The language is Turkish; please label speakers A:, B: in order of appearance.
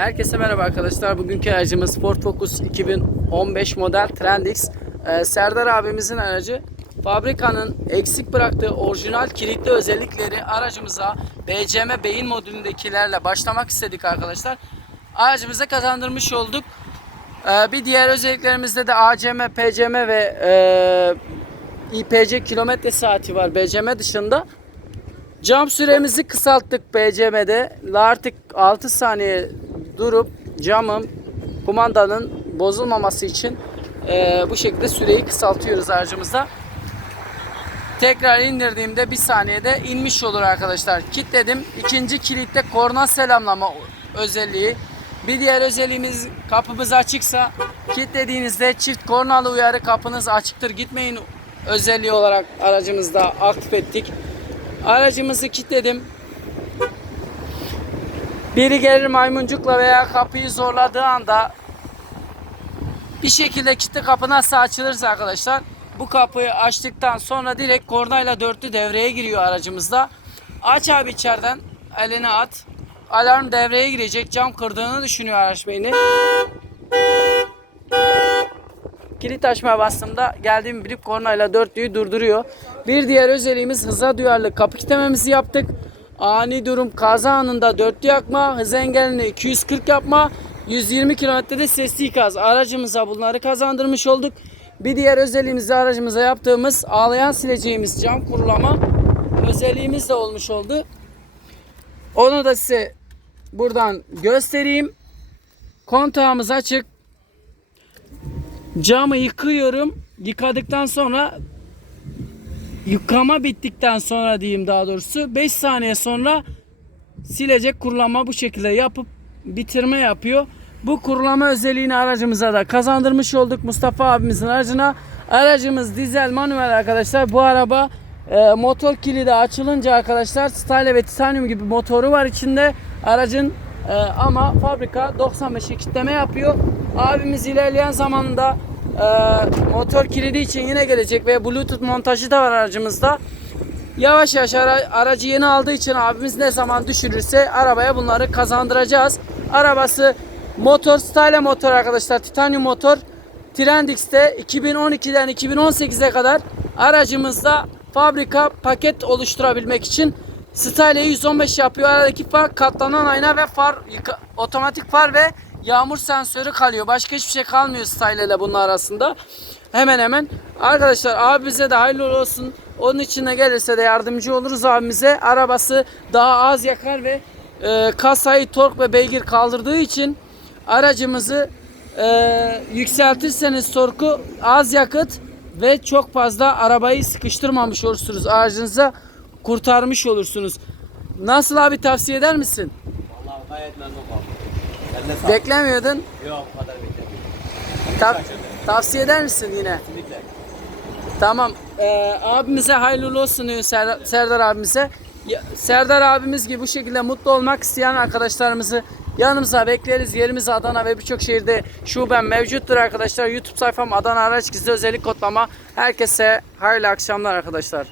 A: Herkese merhaba arkadaşlar. Bugünkü aracımız Ford Focus 2015 model Trendix. Ee, Serdar abimizin aracı. Fabrikanın eksik bıraktığı orijinal kilitli özellikleri aracımıza BCM beyin modülündekilerle başlamak istedik arkadaşlar. Aracımıza kazandırmış olduk. Ee, bir diğer özelliklerimizde de ACM, PCM ve e, IPC kilometre saati var BCM dışında. Cam süremizi kısalttık BCM'de. Artık 6 saniye durup camın kumandanın bozulmaması için e, bu şekilde süreyi kısaltıyoruz aracımızda. Tekrar indirdiğimde bir saniyede inmiş olur arkadaşlar. Kilitledim. İkinci kilitte korna selamlama özelliği. Bir diğer özelliğimiz kapımız açıksa kilitlediğinizde çift kornalı uyarı kapınız açıktır gitmeyin özelliği olarak aracımızda aktif ettik. Aracımızı kilitledim. Biri gelir maymuncukla veya kapıyı zorladığı anda bir şekilde kilitli kapı nasıl açılırsa arkadaşlar bu kapıyı açtıktan sonra direkt kornayla dörtlü devreye giriyor aracımızda. Aç abi içeriden elini at. Alarm devreye girecek. Cam kırdığını düşünüyor araç beyni. Kilit açmaya bastığımda geldiğimi bilip kornayla dörtlüyü durduruyor. Bir diğer özelliğimiz hıza duyarlı kapı kitlememizi yaptık. Ani durum kaza anında dörtlü yakma, hız engelini 240 yapma, 120 kilometrede sesli ikaz. Aracımıza bunları kazandırmış olduk. Bir diğer özelliğimiz aracımıza yaptığımız ağlayan sileceğimiz cam kurulama özelliğimiz de olmuş oldu. Onu da size buradan göstereyim. Kontağımız açık. Camı yıkıyorum. Yıkadıktan sonra yıkama bittikten sonra diyeyim daha doğrusu 5 saniye sonra silecek kurulama bu şekilde yapıp bitirme yapıyor. Bu kurulama özelliğini aracımıza da kazandırmış olduk Mustafa abimizin aracına. Aracımız dizel manuel arkadaşlar. Bu araba e, motor kilidi açılınca arkadaşlar style ve titanium gibi motoru var içinde. Aracın e, ama fabrika 95'e kitleme yapıyor. Abimiz ilerleyen zamanda e, motor kilidi için yine gelecek ve bluetooth montajı da var aracımızda. Yavaş yavaş ara- aracı yeni aldığı için abimiz ne zaman düşürürse arabaya bunları kazandıracağız. Arabası motor style motor arkadaşlar. Titanium motor. Trendix'te 2012'den 2018'e kadar aracımızda fabrika paket oluşturabilmek için Style'yi 115 yapıyor. Aradaki fark katlanan ayna ve far otomatik far ve yağmur sensörü kalıyor. Başka hiçbir şey kalmıyor Style ile bunun arasında. Hemen hemen. Arkadaşlar abimize de hayırlı olsun. Onun içine gelirse de yardımcı oluruz abimize. Arabası daha az yakar ve e, kasayı tork ve beygir kaldırdığı için aracımızı e, yükseltirseniz torku az yakıt ve çok fazla arabayı sıkıştırmamış olursunuz. Aracınıza kurtarmış olursunuz. Nasıl abi tavsiye eder misin?
B: Vallahi gayet memnun kaldım.
A: Beklemiyordun.
B: Yok bu kadar beklemiyorum.
A: Ta- tavsiye eder misin yine?
B: Kesinlikle.
A: Tamam. Ee, abimize hayırlı olsun diyor Serdar, Serdar abimize. Ya- Serdar abimiz gibi bu şekilde mutlu olmak isteyen arkadaşlarımızı yanımıza bekleriz. Yerimiz Adana ve birçok şehirde şubem mevcuttur arkadaşlar. YouTube sayfam Adana Araç Gizli Özellik Kodlama. Herkese hayırlı akşamlar arkadaşlar.